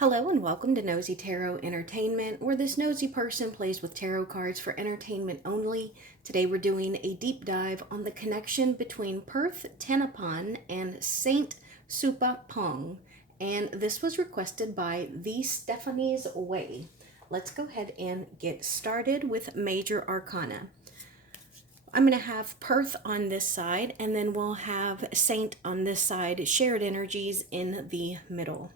Hello and welcome to Nosy Tarot Entertainment, where this nosy person plays with tarot cards for entertainment only. Today we're doing a deep dive on the connection between Perth Tenapan and Saint Supa Pong. And this was requested by the Stephanie's Way. Let's go ahead and get started with Major Arcana. I'm going to have Perth on this side, and then we'll have Saint on this side, shared energies in the middle.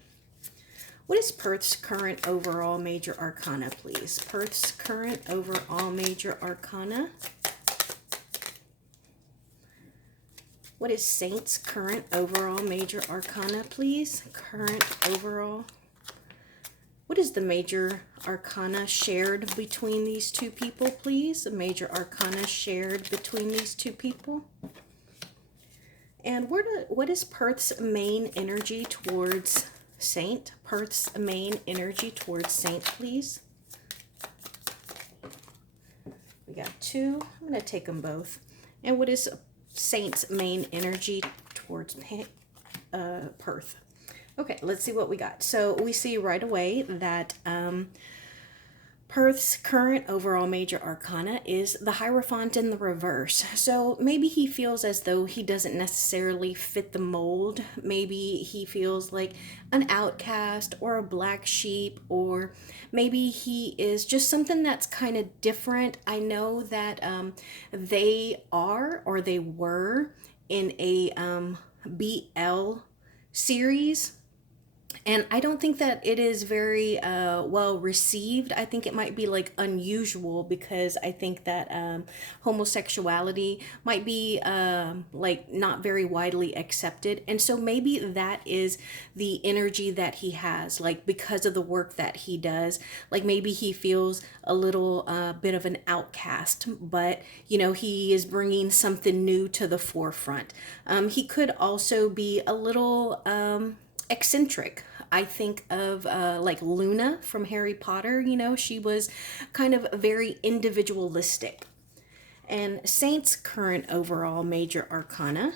What is Perth's current overall major arcana, please? Perth's current overall major arcana. What is Saint's current overall major arcana, please? Current overall. What is the major arcana shared between these two people, please? The major arcana shared between these two people. And what is Perth's main energy towards Saint? Perth's main energy towards Saint, please. We got two. I'm going to take them both. And what is Saint's main energy towards Perth? Okay, let's see what we got. So we see right away that Perth's current overall major arcana is the Hierophant in the reverse. So maybe he feels as though he doesn't necessarily fit the mold. Maybe he feels like an outcast or a black sheep, or maybe he is just something that's kind of different. I know that they are, or they were, in a BL series. And I don't think that it is very well received. I think it might be like unusual, because I think that homosexuality might be like not very widely accepted. And so maybe that is the energy that he has, like because of the work that he does. Like maybe he feels a little bit of an outcast, but you know, he is bringing something new to the forefront. He could also be a little eccentric. I think of like Luna from Harry Potter. You know, she was kind of very individualistic. And Saint's current overall major arcana,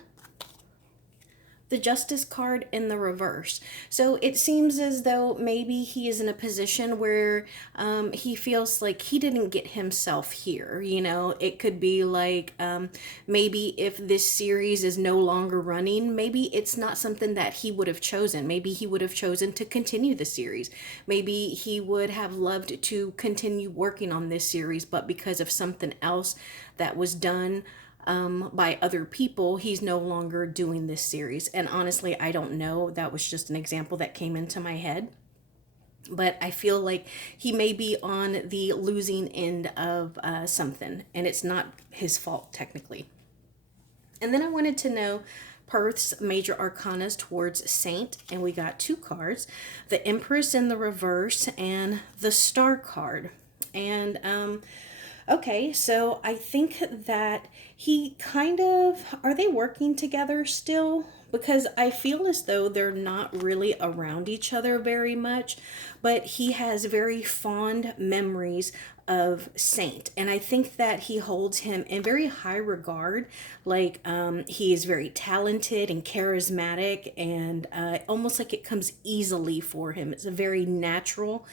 the Justice card in the reverse. So it seems as though maybe he is in a position where he feels like he didn't get himself here. You know, it could be like maybe if this series is no longer running, maybe it's not something that he would have chosen. Maybe he would have chosen to continue the series. Maybe he would have loved to continue working on this series, but because of something else that was done by other people, he's no longer doing this series. And honestly, I don't know. That was just an example that came into my head. But I feel like he may be on the losing end of something, and it's not his fault technically. And then I wanted to know Perth's major arcanas towards Saint, and we got two cards, the Empress in the reverse and the Star card. And okay, so I think that he kind of, are they working together still? Because I feel as though they're not really around each other very much, but he has very fond memories of Saint. And I think that he holds him in very high regard. Like he is very talented and charismatic, and almost like it comes easily for him. It's a very natural.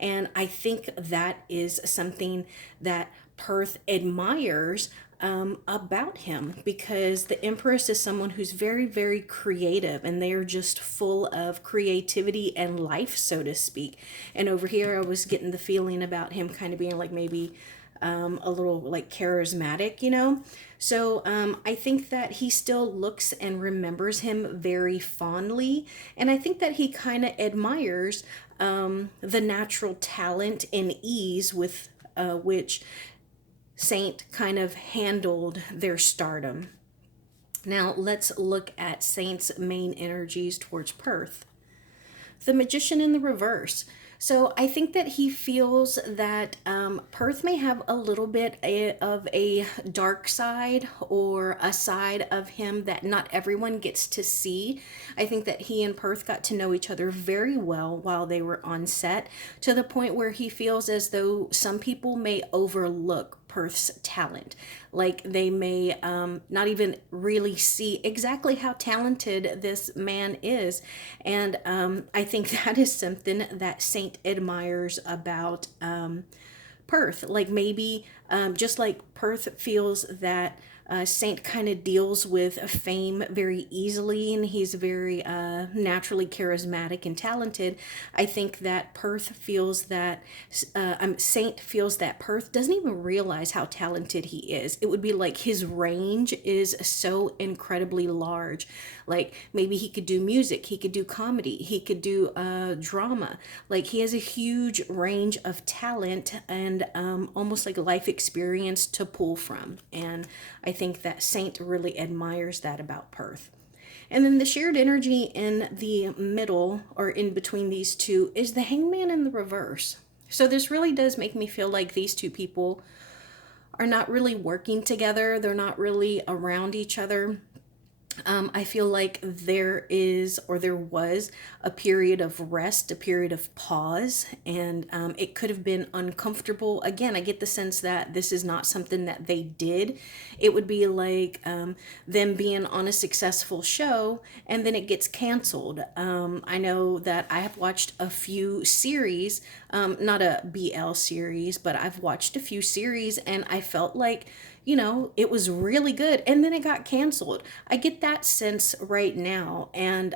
And I think that is something that Perth admires about him, because the Empress is someone who's very, very creative, and they're just full of creativity and life, so to speak. And over here, I was getting the feeling about him kind of being like maybe a little like charismatic, you know? So I think that he still looks and remembers him very fondly. And I think that he kind of admires the natural talent and ease with which Saint kind of handled their stardom. Now let's look at Saint's main energies towards Perth. The Magician in the reverse. So I think that he feels that Perth may have a little bit of a dark side, or a side of him that not everyone gets to see. I think that he and Perth got to know each other very well while they were on set, to the point where he feels as though some people may overlook Perth's talent. Like they may not even really see exactly how talented this man is. And I think that is something that Saint admires about Perth. Like maybe just like Perth feels that Saint kind of deals with fame very easily, and he's very naturally charismatic and talented. I think that Perth feels that Saint feels that Perth doesn't even realize how talented he is. It would be like his range is so incredibly large. Like maybe he could do music, he could do comedy, he could do drama. Like he has a huge range of talent and almost like life experience to pull from. And I think that Saint really admires that about Perth. And then the shared energy in the middle or in between these two is the hangman in the reverse. So this really does make me feel like these two people are not really working together. They're not really around each other. I feel like there is or there was a period of rest, a period of pause, and it could have been uncomfortable. Again, I get the sense that this is not something that they did. It would be like them being on a successful show and then it gets canceled. I know that I have watched a few series, not a BL series, but I've watched a few series and I felt like it was really good and then it got canceled. I get that sense right now. And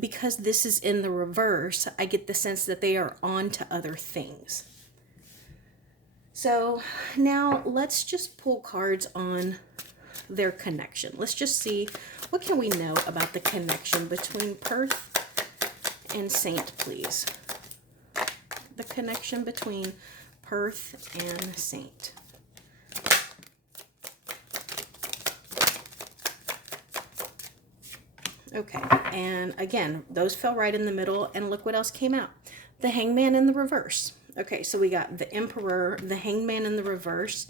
because this is in the reverse, I get the sense that they are on to other things. So now let's just pull cards on their connection. Let's just see what can we know about the connection between Perth and Saint, please. The connection between Perth and Saint. Okay, and again, those fell right in the middle, and look what else came out. The hangman in the reverse. Okay, so we got the emperor, the hangman in the reverse,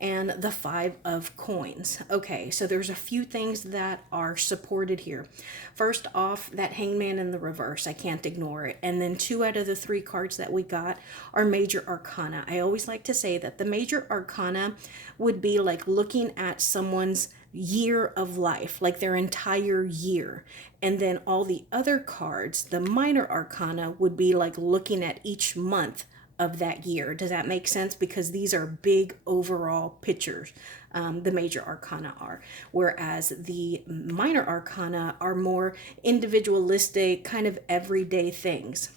and the 5 of coins. Okay, so there's a few things that are supported here. First off, that hangman in the reverse, I can't ignore it. And then 2 out of the 3 cards that we got are major arcana. I always like to say that the major arcana would be like looking at someone's year of life, like their entire year. And then all the other cards, the minor arcana, would be like looking at each month of that year. Does that make sense? Because these are big overall pictures. The major arcana are, whereas the minor arcana are more individualistic, kind of everyday things.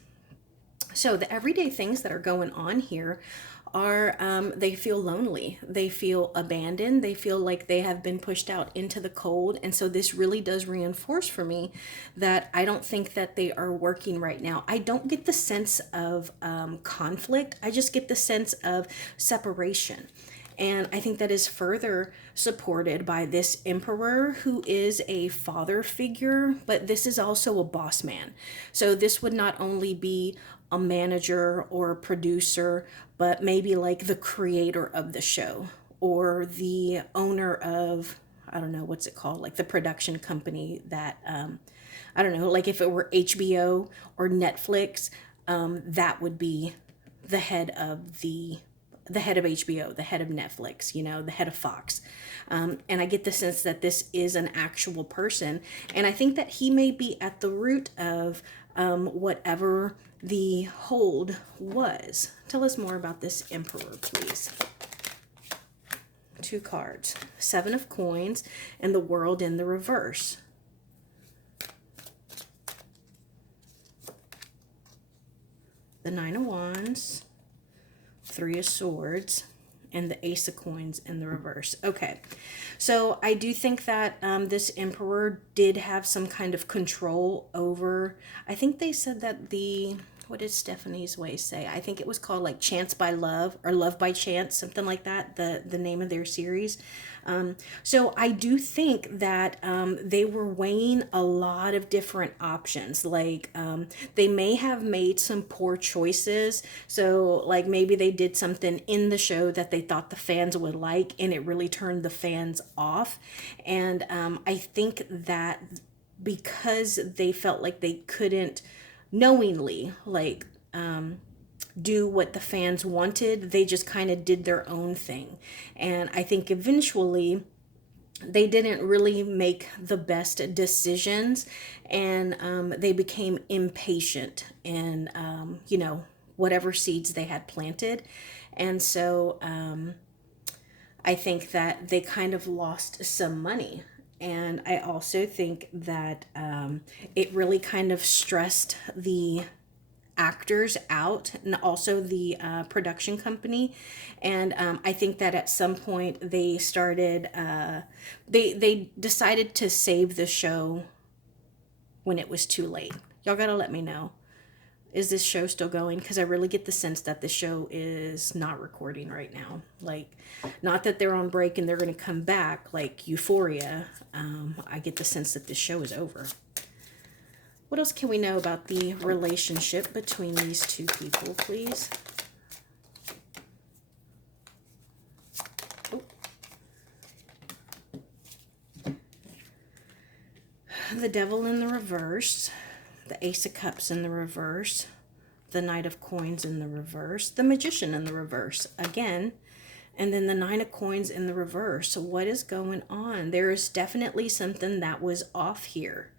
So the everyday things that are going on here are they feel lonely, they feel abandoned, they feel like they have been pushed out into the cold. And so this really does reinforce for me that I don't think that they are working right now. I don't get the sense of conflict, I just get the sense of separation. And I think that is further supported by this emperor, who is a father figure, but this is also a boss man. So this would not only be a manager or a producer, but maybe like the creator of the show or the owner of, I don't know, what's it called? Like the production company that, I don't know, like if it were HBO or Netflix, that would be the head of HBO, the head of Netflix, the head of Fox. And I get the sense that this is an actual person. And I think that he may be at the root of whatever the hold was. Tell us more about this emperor, please. 2 cards. 7 of coins and the world in the reverse. The 9 of wands. 3 of swords, and the ace of coins in the reverse. Okay, so I do think that this emperor did have some kind of control over, I think they said that what did Stephanie's Way say? I think it was called like Chance by Love or Love by Chance, something like that, the name of their series. So I do think that they were weighing a lot of different options. Like they may have made some poor choices. So like maybe they did something in the show that they thought the fans would like, and it really turned the fans off. And I think that because they felt like they couldn't knowingly like do what the fans wanted. They just kind of did their own thing. And I think eventually they didn't really make the best decisions, and they became impatient in, whatever seeds they had planted. And so I think that they kind of lost some money. And I also think that it really kind of stressed the actors out, and also the production company. And I think that at some point they started, they decided to save the show when it was too late. Y'all gotta let me know. Is this show still going? Because I really get the sense that the show is not recording right now. Like, not that they're on break and they're going to come back like Euphoria. I get the sense that this show is over. What else can we know about the relationship between these two people, please? Oh. The Devil in the reverse. The Ace of Cups in the reverse, the Knight of Coins in the reverse, the Magician in the reverse again, and then the Nine of Coins in the reverse. So what is going on? There is definitely something that was off here.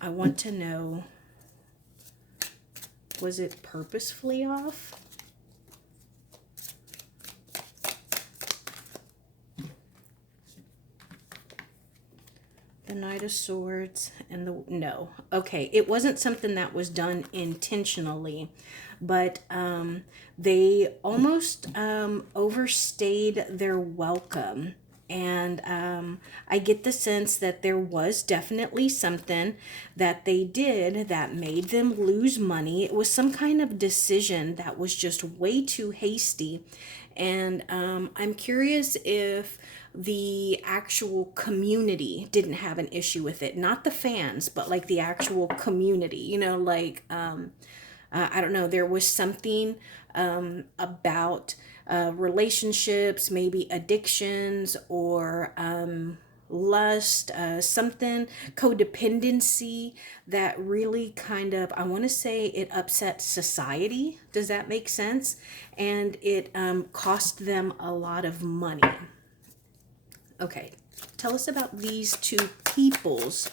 I want to know, was it purposefully off? The Knight of Swords and the, no. Okay, it wasn't something that was done intentionally, but they almost overstayed their welcome. And I get the sense that there was definitely something that they did that made them lose money. It was some kind of decision that was just way too hasty. And I'm curious if the actual community didn't have an issue with it. Not the fans, but like the actual community. You know, like, I don't know, there was something about relationships, maybe addictions, or lust, something, codependency that really kind of, I want to say it upset society. Does that make sense? And it cost them a lot of money. Okay, tell us about these two people's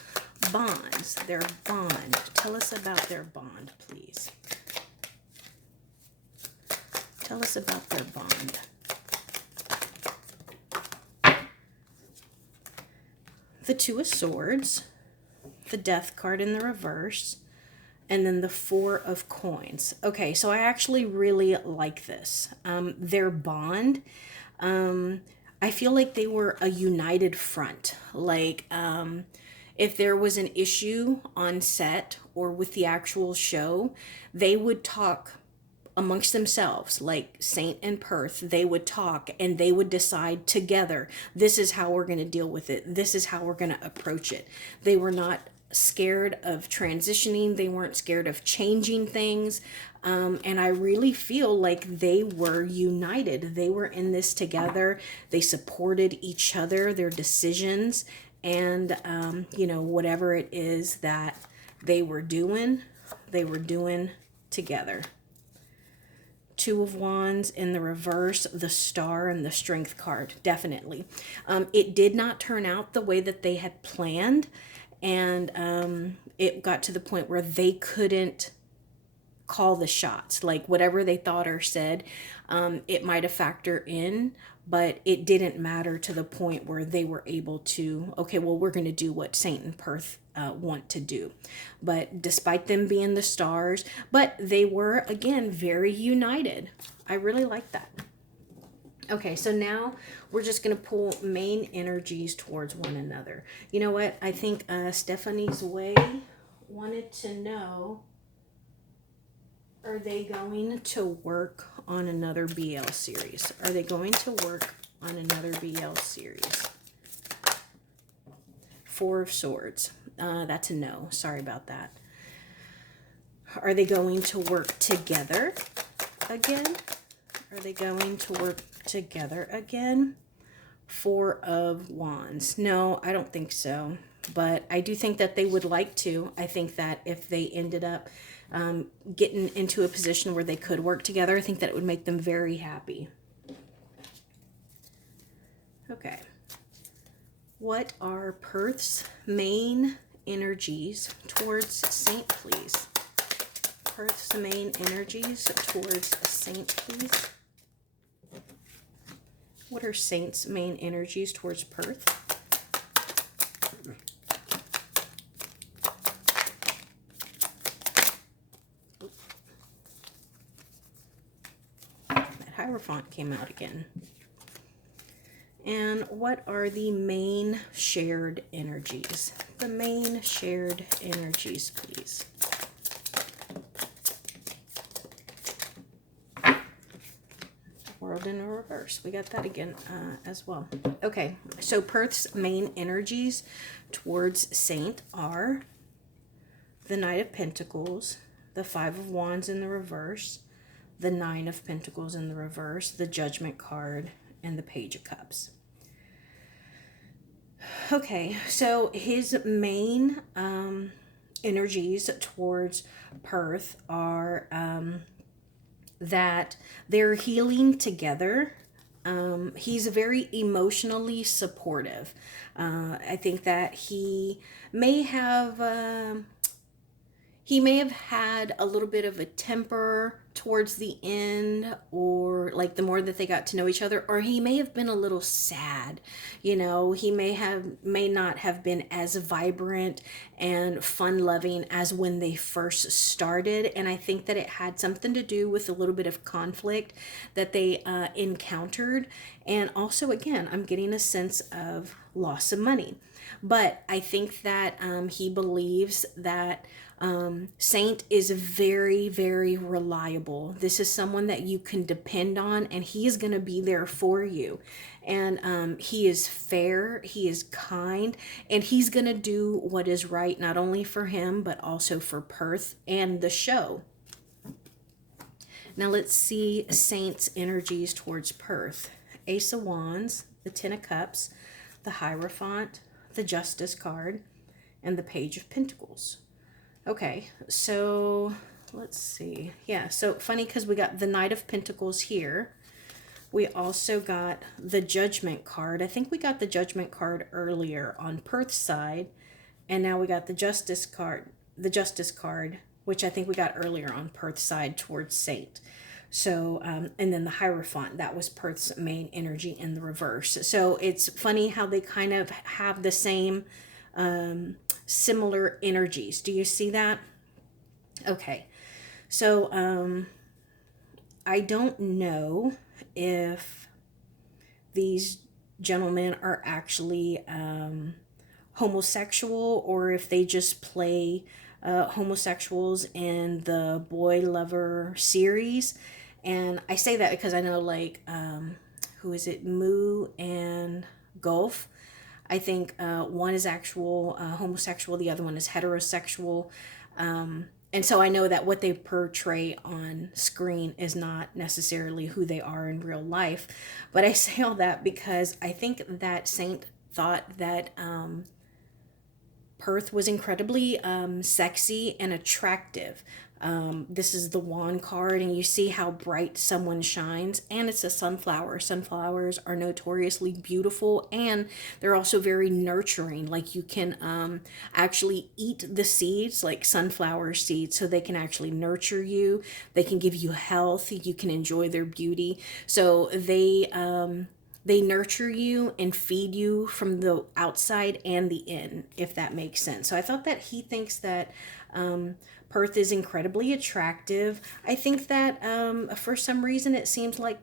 bonds, their bond. Tell us about their bond, please. Tell us about their bond. The Two of Swords, the Death card in the reverse, and then the Four of Coins. Okay, so I actually really like this. Their bond, I feel like they were a united front. Like, if there was an issue on set or with the actual show, they would talk amongst themselves, like Saint and Perth. They would talk and they would decide together, this is how we're going to deal with it. This is how we're going to approach it. They were not scared of transitioning. They weren't scared of changing things. And I really feel like they were united. They were in this together. They supported each other, their decisions, and, whatever it is that they were doing together. Two of Wands in the reverse, the Star and the Strength card, definitely. It did not turn out the way that they had planned, and it got to the point where they couldn't call the shots. Like, whatever they thought or said, it might have factored in, but it didn't matter to the point where they were able to, okay, well, we're going to do what Saint and Perth want to do. But despite them being the stars, but they were, again, very united. I really like that. Okay, so now we're just going to pull main energies towards one another. You know what? I think Stephanie's Way wanted to know, are they going to work on another BL series? Are they going to work on another BL series? Four of Swords. That's a no. Sorry about that. Are they going to work together again? Are they going to work together again? Four of Wands. No, I don't think so. But I do think that they would like to. I think that if they ended up getting into a position where they could work together. I think that it would make them very happy. Okay. What are Perth's main energies towards Saint, please? Perth's main energies towards Saint, please. What are Saint's main energies towards Perth? That Hierophant came out again. And what are the main shared energies? The main shared energies, please. World in a reverse. We got that again as well. Okay, so Perth's main energies towards Saint are the Knight of Pentacles, the Five of Wands in the reverse, the Nine of Pentacles in the reverse, the Judgment card, and the Page of Cups. Okay, so his main energies towards Perth are that they're healing together. He's very emotionally supportive. I think that he may have had a little bit of a temper towards the end, or like the more that they got to know each other, or he may have been a little sad. You know, he may not have been as vibrant and fun loving as when they first started. And I think that it had something to do with a little bit of conflict that they encountered. And also, again, I'm getting a sense of loss of money. But I think that he believes that Saint is very, very reliable. This is someone that you can depend on, and he is going to be there for you. And he is fair, he is kind, and he's going to do what is right, not only for him, but also for Perth and the show. Now let's see Saint's energies towards Perth. Ace of Wands, the Ten of Cups, the Hierophant, the Justice card, and the Page of Pentacles. Okay, so let's see. Yeah, so funny because we got the Knight of Pentacles here. We also got the Judgment card. I think we got the Judgment card earlier on Perth's side, and now we got the Justice card, which I think we got earlier on Perth's side towards Saint. So, and then the Hierophant, that was Perth's main energy in the reverse. So it's funny how they kind of have the same similar energies. Do you see that? Okay. So, I don't know if these gentlemen are actually homosexual, or if they just play homosexuals in the Boy Lover series. And I say that because I know, like, who is it? Moo and Gulf. I think one is actual homosexual, the other one is heterosexual. And so I know that what they portray on screen is not necessarily who they are in real life. But I say all that because I think that Saint thought that Perth was incredibly sexy and attractive. This is the Wand card, and you see how bright someone shines, and it's a sunflower. Sunflowers are notoriously beautiful, and they're also very nurturing. Like, you can actually eat the seeds, like sunflower seeds, so they can actually nurture you. They can give you health. You can enjoy their beauty. So they nurture you and feed you from the outside and the in, if that makes sense. So I thought that he thinks that Perth is incredibly attractive. I think that for some reason it seems like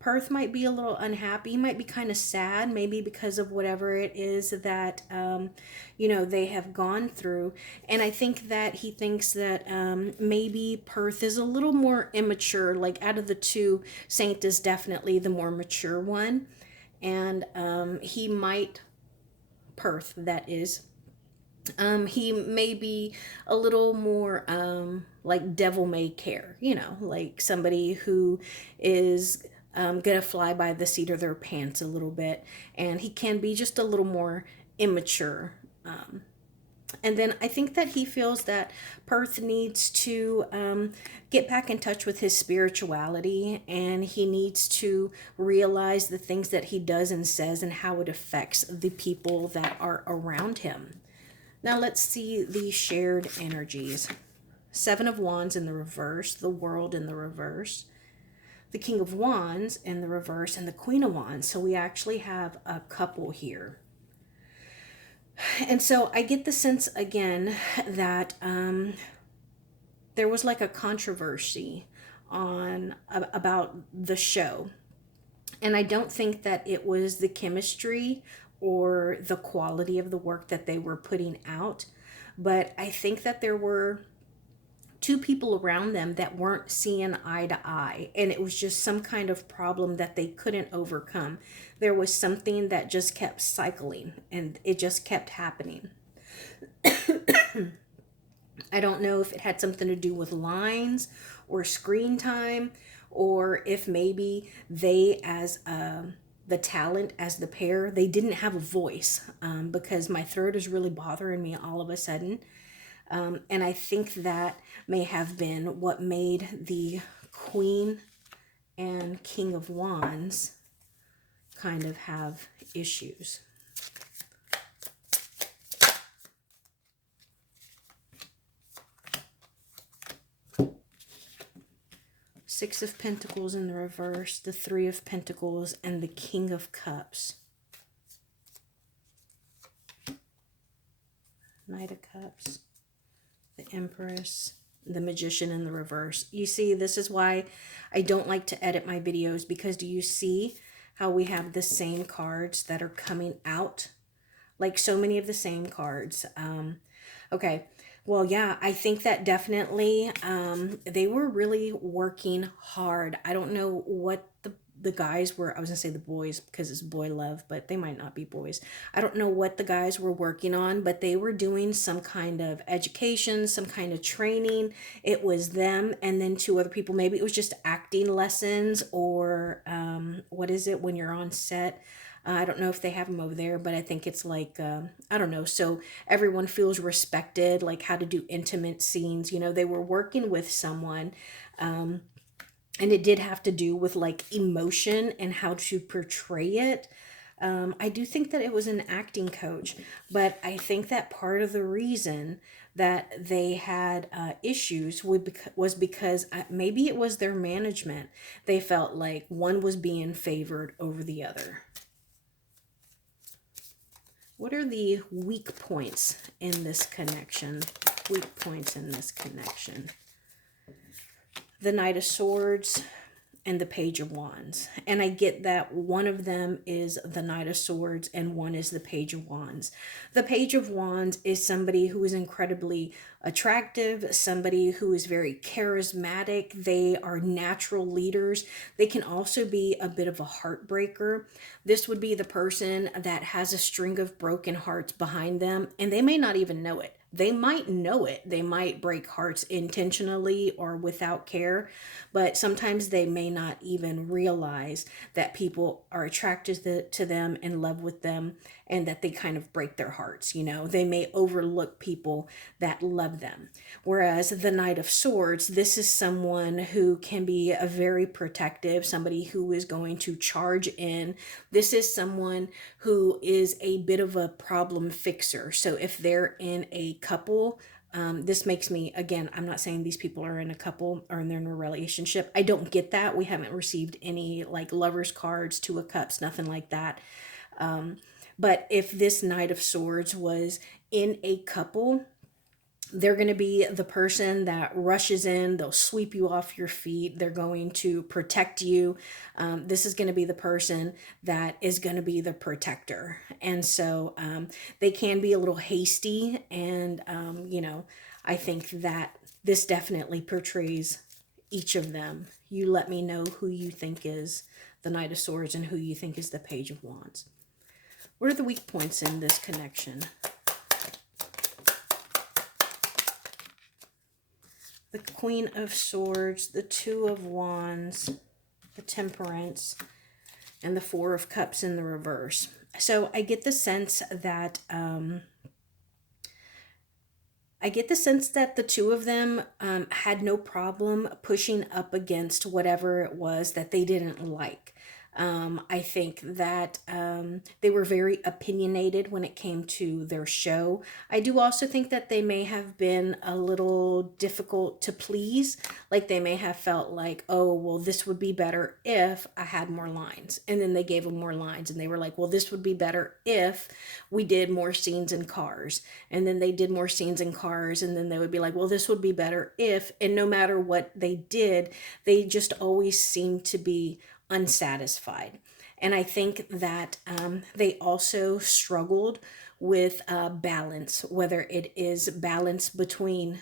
Perth might be a little unhappy. He might be kind of sad, maybe because of whatever it is that, they have gone through. And I think that he thinks that maybe Perth is a little more immature. Like, out of the two, Saint is definitely the more mature one. And Perth, that is, he may be a little more like devil may care, like somebody who is gonna fly by the seat of their pants a little bit, and he can be just a little more immature And then I think that he feels that Perth needs to get back in touch with his spirituality, and he needs to realize the things that he does and says and how it affects the people that are around him. Now let's see the shared energies. Seven of Wands in the reverse, the World in the reverse, the King of Wands in the reverse, and the Queen of Wands. So we actually have a couple here. And so I get the sense again that there was like a controversy on about the show. And I don't think that it was the chemistry or the quality of the work that they were putting out, but I think that there were two people around them that weren't seeing eye to eye, and it was just some kind of problem that they couldn't overcome. There was something that just kept cycling and it just kept happening. I don't know if it had something to do with lines or screen time, or if maybe they, as the talent, as the pair, they didn't have a voice, because my throat is really bothering me all of a sudden. And I think that may have been what made the Queen and King of Wands kind of have issues. Six of Pentacles in the reverse, the Three of Pentacles, and the King of Cups. Knight of Cups, the Empress, the Magician in the reverse. You see, this is why I don't like to edit my videos, because do you see how we have the same cards that are coming out? Like so many of the same cards. Okay. Well, yeah, I think that definitely they were really working hard. I don't know what the guys were. I was going to say the boys because it's boy love, but they might not be boys. I don't know what the guys were working on, but they were doing some kind of education, some kind of training. It was them and then two other people. Maybe it was just acting lessons, or what is it when you're on set? I don't know if they have them over there, but I think it's like, I don't know. So everyone feels respected, like how to do intimate scenes. You know, they were working with someone, and it did have to do with like emotion and how to portray it. I do think that it was an acting coach, but I think that part of the reason that they had issues was because maybe it was their management. They felt like one was being favored over the other. What are the weak points in this connection? Weak points in this connection. The Knight of Swords and the Page of Wands. And I get that one of them is the Knight of Swords and one is the Page of Wands. The Page of Wands is somebody who is incredibly attractive, somebody who is very charismatic. They are natural leaders. They can also be a bit of a heartbreaker. This would be the person that has a string of broken hearts behind them, and they may not even know it. They might know it. They might break hearts intentionally or without care, but sometimes they may not even realize that people are attracted to them, in love with them, and that they kind of break their hearts. You know, they may overlook people that love them. Whereas the Knight of Swords, this is someone who can be a very protective, somebody who is going to charge in. This is someone who is a bit of a problem fixer. So if they're in a couple, this makes me, again, I'm not saying these people are in a couple or they're in a relationship. I don't get that. We haven't received any like lovers cards, two of cups, nothing like that. But if this Knight of Swords was in a couple, they're going to be the person that rushes in. They'll sweep you off your feet. They're going to protect you. This is going to be the person that is going to be the protector. And so they can be a little hasty. And, you know, I think that this definitely portrays each of them. You let me know who you think is the Knight of Swords and who you think is the Page of Wands. What are the weak points in this connection? The Queen of Swords, the Two of Wands, the Temperance, and the Four of Cups in the reverse. So I get the sense that I get the sense that the two of them had no problem pushing up against whatever it was that they didn't like. I think that they were very opinionated when it came to their show. I do also think that they may have been a little difficult to please. Like they may have felt like, oh, well, this would be better if I had more lines. And then they gave them more lines and they were like, well, this would be better if we did more scenes in cars. And then they did more scenes in cars. And then they would be like, well, this would be better if, and no matter what they did, they just always seemed to be unsatisfied. And I think that they also struggled with balance, whether it is balance between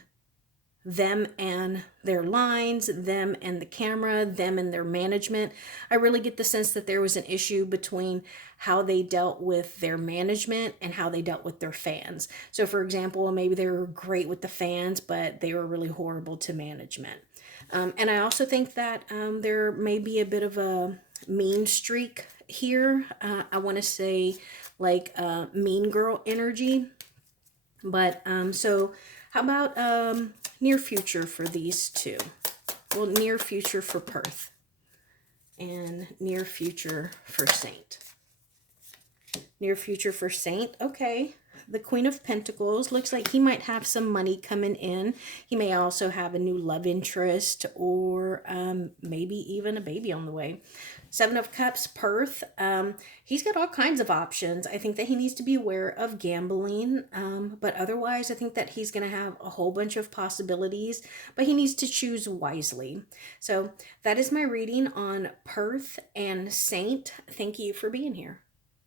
them and their lines, them and the camera, them and their management. I really get the sense that there was an issue between how they dealt with their management and how they dealt with their fans. So, for example, maybe they were great with the fans, but they were really horrible to management. And I also think that there may be a bit of a mean streak here. I want to say like mean girl energy. But so how about near future for these two? Well, near future for Perth and near future for Saint. Near future for Saint. Okay. The Queen of Pentacles looks like he might have some money coming in. He may also have a new love interest or maybe even a baby on the way. Seven of Cups, Perth. He's got all kinds of options. I think that he needs to be aware of gambling. But otherwise, I think that he's going to have a whole bunch of possibilities. But he needs to choose wisely. So that is my reading on Perth and Saint. Thank you for being here.